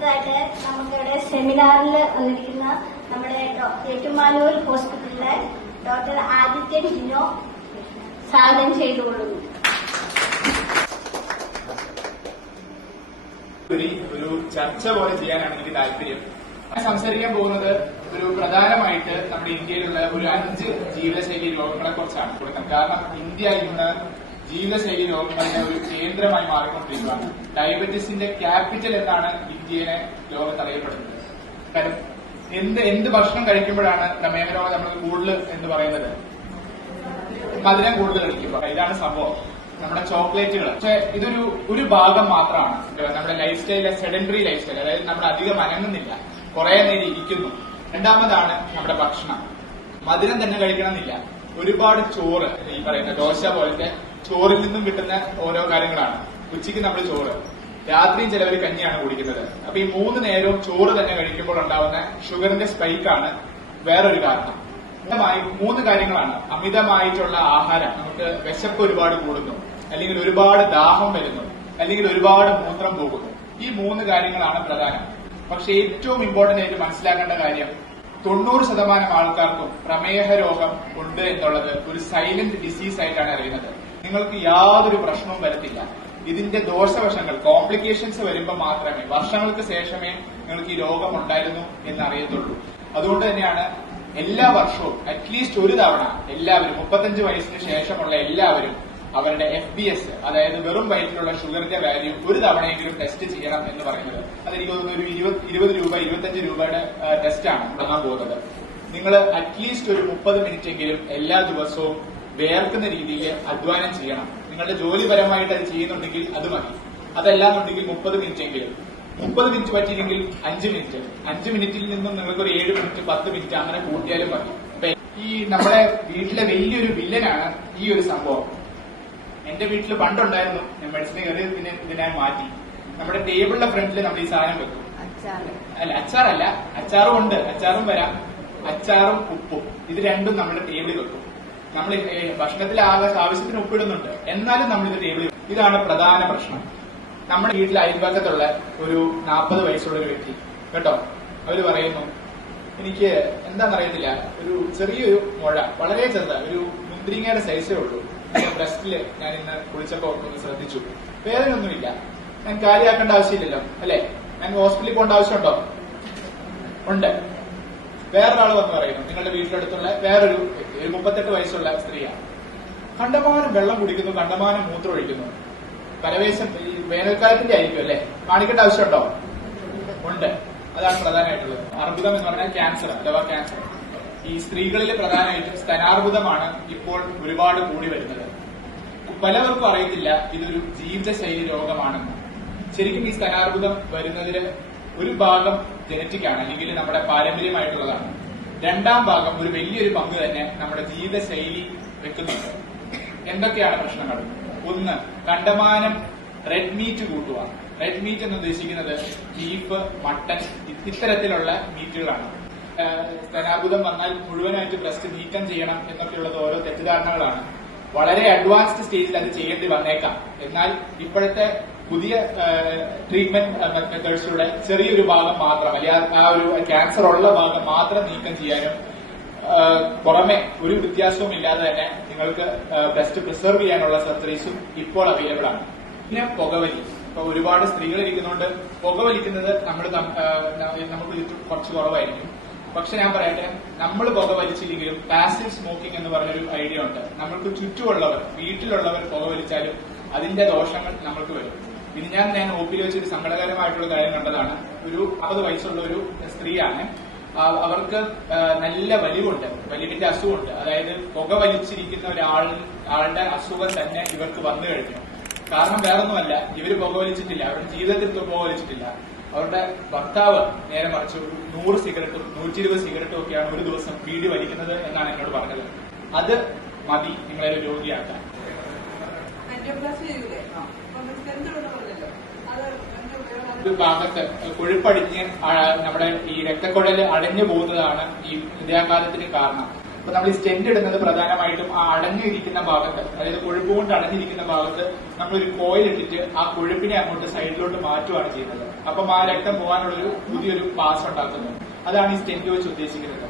അടുത്തതായിട്ട് നമുക്കിവിടെ സെമിനാറിൽ വന്നിരിക്കുന്ന നമ്മുടെ ഏറ്റുമാനൂർ ഹോസ്പിറ്റലിലെ ഡോക്ടർ ആദിത്യൻ ജിനോ സ്വാഗതം ചെയ്തുകൊള്ളുന്നു. ഒരു ചർച്ച പോലെ ചെയ്യാനാണ് എനിക്ക് താല്പര്യം. ഞാൻ സംസാരിക്കാൻ പോകുന്നത് ഒരു പ്രധാനമായിട്ട് നമ്മുടെ ഇന്ത്യയിലുള്ള ഒരു 5 ജീവിതശൈലി രോഗങ്ങളെ കുറിച്ചാണ് കൊടുക്കുന്നത്. കാരണം ഇന്ത്യ ഇന്ന് ജീവിതശൈലി രോഗങ്ങളുടെ ഒരു കേന്ദ്രമായി മാറിക്കൊണ്ടിരിക്കുകയാണ്. ഡയബറ്റീസിന്റെ ക്യാപിറ്റൽ എന്നാണ് ഇന്ത്യയെ ലോകത്ത് അറിയപ്പെടുന്നത്. കാരണം എന്ത് ഭക്ഷണം കഴിക്കുമ്പോഴാണ് പ്രമേഹ രോഗം നമ്മൾ കൂടുതൽ എന്ന് പറയുന്നത്? മധുരം കൂടുതൽ കഴിക്കുമ്പോൾ. ഇതാണ് സംഭവം. നമ്മുടെ ചോക്ലേറ്റുകൾ. പക്ഷെ ഒരു ഭാഗം മാത്രമാണ് നമ്മുടെ ലൈഫ് സ്റ്റൈലിലെ സെഡൻഡറി ലൈഫ് സ്റ്റൈൽ. അതായത് നമ്മൾ അധികം അനങ്ങുന്നില്ല, കുറെ നേരം ഇരിക്കുന്നു. രണ്ടാമതാണ് നമ്മുടെ ഭക്ഷണം. മധുരം തന്നെ കഴിക്കണമെന്നില്ല. ഒരുപാട് ചോറ്, ഈ പറയുന്ന ദോശ പോലത്തെ ചോറിൽ നിന്നും കിട്ടുന്ന ഓരോ കാര്യങ്ങളാണ്. ഉച്ചയ്ക്ക് നമ്മൾ ചോറ്, രാത്രിയും ചിലവർ കഞ്ഞിയാണ് കുടിക്കുന്നത്. അപ്പൊ ഈ 3 നേരവും ചോറ് തന്നെ കഴിക്കുമ്പോൾ ഉണ്ടാവുന്ന ഷുഗറിന്റെ സ്പൈക്കാണ് വേറൊരു കാരണം. 3 കാര്യങ്ങളാണ്. അമിതമായിട്ടുള്ള ആഹാരം, നമുക്ക് വിശപ്പ് ഒരുപാട് കൂടുന്നു, അല്ലെങ്കിൽ ഒരുപാട് ദാഹം വരുന്നു, അല്ലെങ്കിൽ ഒരുപാട് മൂത്രം പോകുന്നു. ഈ 3 കാര്യങ്ങളാണ് പ്രധാനം. പക്ഷെ ഏറ്റവും ഇമ്പോർട്ടന്റ് ആയിട്ട് മനസ്സിലാക്കേണ്ട കാര്യം 90% ആൾക്കാർക്കും പ്രമേഹ രോഗം ഉണ്ട് എന്നുള്ളത് ഒരു സൈലന്റ് ഡിസീസ് ആയിട്ടാണ് അറിയുന്നത്. നിങ്ങൾക്ക് യാതൊരു പ്രശ്നവും വരത്തില്ല. ഇതിന്റെ ദോഷവശങ്ങൾ, കോംപ്ലിക്കേഷൻസ് വരുമ്പോൾ മാത്രമേ, വർഷങ്ങൾക്ക് ശേഷമേ നിങ്ങൾക്ക് ഈ രോഗം ഉണ്ടായിരുന്നു എന്നറിയത്തുള്ളൂ. അതുകൊണ്ട് തന്നെയാണ് എല്ലാ വർഷവും അറ്റ്ലീസ്റ്റ് ഒരു തവണ എല്ലാവരും 35 വയസ്സിന് ശേഷമുള്ള എല്ലാവരും അവരുടെ FBS, അതായത് വെറും വയറ്റിലുള്ള ഷുഗറിന്റെ വാല്യൂ ഒരു തവണയെങ്കിലും ടെസ്റ്റ് ചെയ്യണം എന്ന് പറയുന്നത്. അതെനിക്ക് തോന്നുന്നു ഒരു 20 രൂപ 25 രൂപയുടെ ടെസ്റ്റാണ് തുടങ്ങാൻ പോകുന്നത്. നിങ്ങൾ അറ്റ്ലീസ്റ്റ് ഒരു 30 മിനിറ്റെങ്കിലും എല്ലാ ദിവസവും വേർക്കുന്ന രീതിയിൽ അധ്വാനം ചെയ്യണം. നിങ്ങളുടെ ജോലിപരമായിട്ട് അത് ചെയ്യുന്നുണ്ടെങ്കിൽ അത് മതി. അതല്ലാന്നുണ്ടെങ്കിൽ 30 മിനിറ്റെങ്കിലും. 30 മിനിറ്റ് പറ്റിയില്ലെങ്കിൽ 5 മിനിറ്റ്. 5 മിനിറ്റിൽ നിന്നും നിങ്ങൾക്ക് ഒരു 7 മിനിറ്റ് 10 മിനിറ്റ് അങ്ങനെ കൂട്ടിയാലും മതി. ഈ നമ്മുടെ വീട്ടിലെ വലിയൊരു വില്ലനാണ് ഈ ഒരു സംഭവം. എന്റെ വീട്ടിൽ പണ്ടുണ്ടായിരുന്നു. ഞാൻ മെഡിസിൻ കയറി ഇതിനായി മാറ്റി. നമ്മുടെ ടേബിളിന്റെ ഫ്രണ്ടിൽ നമ്മൾ ഈ സാധനം വെക്കും. അല്ല, അച്ചാറല്ല, അച്ചാറും ഉണ്ട്, അച്ചാറും വരാം. അച്ചാറും ഉപ്പും ഇത് രണ്ടും നമ്മുടെ ടേബിളിൽ വെക്കും. നമ്മൾ ഭക്ഷണത്തിൽ ആവശ്യത്തിന് ഉപ്പിടുന്നുണ്ട്, എന്നാലും നമ്മൾ ഇത് ടേബിളിൽ. ഇതാണ് പ്രധാന പ്രശ്നം. നമ്മുടെ വീട്ടിൽ അയൽപക്കത്തുള്ള ഒരു 40 വയസ്സുള്ള ഒരു വ്യക്തി കേട്ടോ, അവര് പറയുന്നു, എനിക്ക് എന്താണെന്നറിയത്തില്ല, ഒരു ചെറിയൊരു മുഴ, വളരെ ചെറുതാ, ഒരു മുന്തിരിങ്ങയുടെ സൈസേ ഉള്ളൂ. ബ്രസ്റ്റില് ഞാൻ ഇന്ന് കുളിച്ചപ്പോ ഒന്ന് ശ്രദ്ധിച്ചു. വേദനയൊന്നുമില്ല. ഞാൻ കാര്യമാക്കേണ്ട ആവശ്യമില്ലല്ലോ, അല്ലെ? ഞാൻ ഹോസ്പിറ്റലിൽ പോകേണ്ട ആവശ്യമുണ്ടോ? ഉണ്ട്. വേറൊരാൾ വന്ന് പറയുന്നു, നിങ്ങളുടെ വീട്ടിലടുത്തുള്ള വേറൊരു വ്യക്തി, ഒരു 38 വയസ്സുള്ള സ്ത്രീയാണ്. കണ്ടമാനം വെള്ളം കുടിക്കുന്നു, കണ്ടമാനം മൂത്രം ഒഴിക്കുന്നു. പരവേശം ഈ വേനൽക്കാലത്തിന്റെ ആയിരിക്കും, അല്ലെ? കാണിക്കേണ്ട ആവശ്യമുണ്ടോ? ഉണ്ട്. അതാണ് പ്രധാനമായിട്ടുള്ളത്. അർബുദം എന്ന് പറഞ്ഞാൽ ക്യാൻസർ അഥവാ ക്യാൻസർ. ഈ സ്ത്രീകളിൽ പ്രധാനമായിട്ടും സ്തനാർബുദമാണ് ഇപ്പോൾ ഒരുപാട് കൂടി വരുന്നത്. പലവർക്കും അറിയത്തില്ല ഇതൊരു ജീവിതശൈലി രോഗമാണെന്ന്. ശരിക്കും ഈ സ്തനാർബുദം വരുന്നതിന് ഒരു ഭാഗം ജനറ്റിക് ആണ്, അല്ലെങ്കിൽ നമ്മുടെ പാരമ്പര്യമായിട്ടുള്ളതാണ്. രണ്ടാം ഭാഗം, ഒരു വലിയൊരു പങ്ക് തന്നെ നമ്മുടെ ജീവിതശൈലി വെക്കുന്നുണ്ട്. എന്തൊക്കെയാണ് പ്രശ്നങ്ങൾ? 1, കണ്ടമാനം റെഡ് മീറ്റ് കൂട്ടുക. റെഡ് മീറ്റ് എന്ന് ഉദ്ദേശിക്കുന്നത് ബീഫ്, മട്ടൻ, ഇത്തരത്തിലുള്ള മീറ്റുകളാണ്. സ്തനാർബുദം വന്നാൽ മുഴുവനായിട്ട് ബ്രസ്റ്റ് നീക്കം ചെയ്യണം എന്നൊക്കെയുള്ളത് ഓരോ തെറ്റിദ്ധാരണകളാണ്. വളരെ അഡ്വാൻസ്ഡ് സ്റ്റേജിൽ അത് ചെയ്യേണ്ടി വന്നേക്കാം. എന്നാൽ ഇപ്പോഴത്തെ പുതിയ ട്രീറ്റ്മെന്റ് മെത്തേഡ്സിലൂടെ ചെറിയൊരു ഭാഗം മാത്രം, അല്ലെങ്കിൽ ആ ഒരു ക്യാൻസർ ഉള്ള ഭാഗം മാത്രം നീക്കം ചെയ്യാനും പുറമെ ഒരു വ്യത്യാസവും ഇല്ലാതെ തന്നെ നിങ്ങൾക്ക് ബ്രസ്റ്റ് പ്രിസർവ് ചെയ്യാനുള്ള സർജറീസും ഇപ്പോൾ അവൈലബിൾ ആണ്. പിന്നെ പുകവലി. ഇപ്പൊ ഒരുപാട് സ്ത്രീകൾ ഇരിക്കുന്നതുകൊണ്ട് പുകവലിക്കുന്നത് നമുക്ക് ചുറ്റും കുറച്ച് കുറവായിരിക്കും. പക്ഷെ ഞാൻ പറയട്ടെ, നമ്മൾ പുകവലിച്ചില്ലെങ്കിലും പാസീവ് സ്മോക്കിംഗ് എന്ന് പറഞ്ഞൊരു ഐഡിയ ഉണ്ട്. നമ്മൾക്ക് ചുറ്റുമുള്ളവർ, വീട്ടിലുള്ളവർ പുകവലിച്ചാലും അതിന്റെ ദോഷങ്ങൾ നമ്മൾക്ക് വരും. ഇത് ഞാൻ OPയിൽ വെച്ചൊരു സങ്കടകരമായിട്ടുള്ള കാര്യം കണ്ടതാണ്. ഒരു 50 വയസ്സുള്ള ഒരു സ്ത്രീയാണ്. അവർക്ക് നല്ല വലിവുണ്ട്, വലിവിന്റെ അസുഖമുണ്ട്. അതായത് പുകവലിച്ചിരിക്കുന്ന ഒരാളുടെ അസുഖം തന്നെ ഇവർക്ക് വന്നു കഴിഞ്ഞു. കാരണം വേറൊന്നുമല്ല, ഇവര് പുകവലിച്ചിട്ടില്ല, അവരുടെ ജീവിതത്തിൽ പുകവലിച്ചിട്ടില്ല. അവരുടെ ഭർത്താവ് നേരെ മറിച്ച് 100 സിഗരറ്റും 120 സിഗരറ്റും ഒക്കെയാണ് ഒരു ദിവസം ബീഡി വലിക്കുന്നത് എന്നാണ് എന്നോട് പറഞ്ഞത്. അത് മതി നിങ്ങളെ രോഗിയാക്കാൻ. ഒരു ഭാഗത്ത് കൊഴുപ്പടിഞ്ഞ് നമ്മുടെ ഈ രക്തക്കുഴല് അടഞ്ഞു പോകുന്നതാണ് ഈ ഹൃദയാഘാതത്തിന് കാരണം. അപ്പൊ നമ്മൾ ഈ സ്റ്റെന്റ് ഇടുന്നത് പ്രധാനമായിട്ടും ആ അടഞ്ഞിരിക്കുന്ന ഭാഗത്ത്, അതായത് കൊഴുപ്പ് കൊണ്ട് അടഞ്ഞിരിക്കുന്ന ഭാഗത്ത് നമ്മളൊരു കോയിൽ ഇട്ടിട്ട് ആ കൊഴുപ്പിനെ അങ്ങോട്ട് സൈഡിലോട്ട് മാറ്റുകയാണ് ചെയ്യുന്നത്. അപ്പം ആ രക്തം പോകാനുള്ളൊരു പുതിയൊരു പാസ് ഉണ്ടാക്കുന്നു. അതാണ് ഈ സ്റ്റെന്റ് വെച്ച് ഉദ്ദേശിക്കുന്നത്.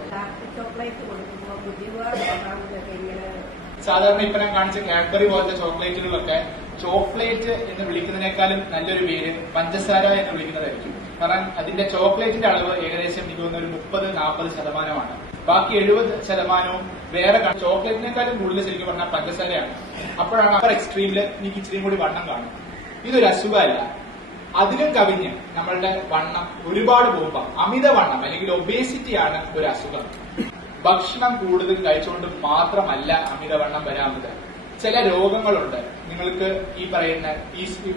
സാധാരണ ഇപ്പൊ ഞാൻ കാണിച്ച കാഡ്ബറി പോലത്തെ ചോക്ലേറ്റുകളൊക്കെ ചോക്ലേറ്റ് എന്ന് വിളിക്കുന്നതിനേക്കാളും നല്ലൊരു പേര് പഞ്ചസാര എന്ന് വിളിക്കുന്നതായിരിക്കും. കാരണം അതിന്റെ ചോക്ലേറ്റിന്റെ അളവ് ഏകദേശം എനിക്ക് തോന്നുന്ന ഒരു 30-40%. ബാക്കി 70% വേറെ ചോക്ലേറ്റിനേക്കാളും കൂടുതൽ ശരിക്കും പറഞ്ഞാൽ പഞ്ചസാരയാണ്. അപ്പോഴാണ് അപ്പർ എക്സ്ട്രീമില് എനിക്ക് ഇച്ചിരിയും കൂടി വണ്ണം കാണും. ഇതൊരു അസുഖമല്ല. അതിലും കവിഞ്ഞ് നമ്മളുടെ വണ്ണം ഒരുപാട് പോകുമ്പോൾ അമിതവണ്ണം അല്ലെങ്കിൽ ഒബേസിറ്റിയാണ് ഒരു അസുഖം. ഭക്ഷണം കൂടുതൽ കഴിച്ചുകൊണ്ട് മാത്രമല്ല അമിതവണ്ണം വരാവുന്നത്. ചില രോഗങ്ങളുണ്ട്. നിങ്ങൾക്ക് ഈ പറയുന്ന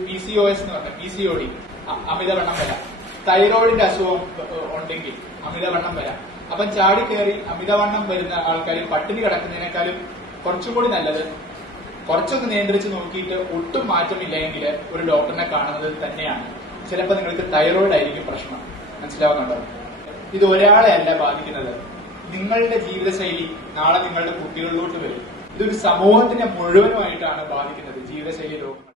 PCOS എന്ന് പറഞ്ഞ PCOD അമിതവണ്ണം വരാം. തൈറോയിഡിന്റെ അസുഖം ഉണ്ടെങ്കിൽ അമിതവണ്ണം വരാം. അപ്പം ചാടി കയറി അമിതവണ്ണം വരുന്ന ആൾക്കാർ പട്ടിണി കിടക്കുന്നതിനേക്കാളും കുറച്ചും കൂടി നല്ലത് കുറച്ചൊന്ന് നിയന്ത്രിച്ച് നോക്കിയിട്ട് ഒട്ടും മാറ്റമില്ലെങ്കിൽ ഒരു ഡോക്ടറിനെ കാണുന്നത് തന്നെയാണ്. ചിലപ്പോൾ നിങ്ങൾക്ക് തൈറോയിഡ് ആയിരിക്കും പ്രശ്നം. മനസ്സിലാവുന്നുണ്ടോ? ഇത് ഒരാളെ അല്ല ബാധിക്കുന്നത്. നിങ്ങളുടെ ജീവിതശൈലി നാളെ നിങ്ങളുടെ കുട്ടികളിലോട്ട് വരും. ഇതൊരു സമൂഹത്തിനെ മുഴുവനുമായിട്ടാണ് ബാധിക്കുന്നത് ജീവിതശൈലി രോഗങ്ങൾ.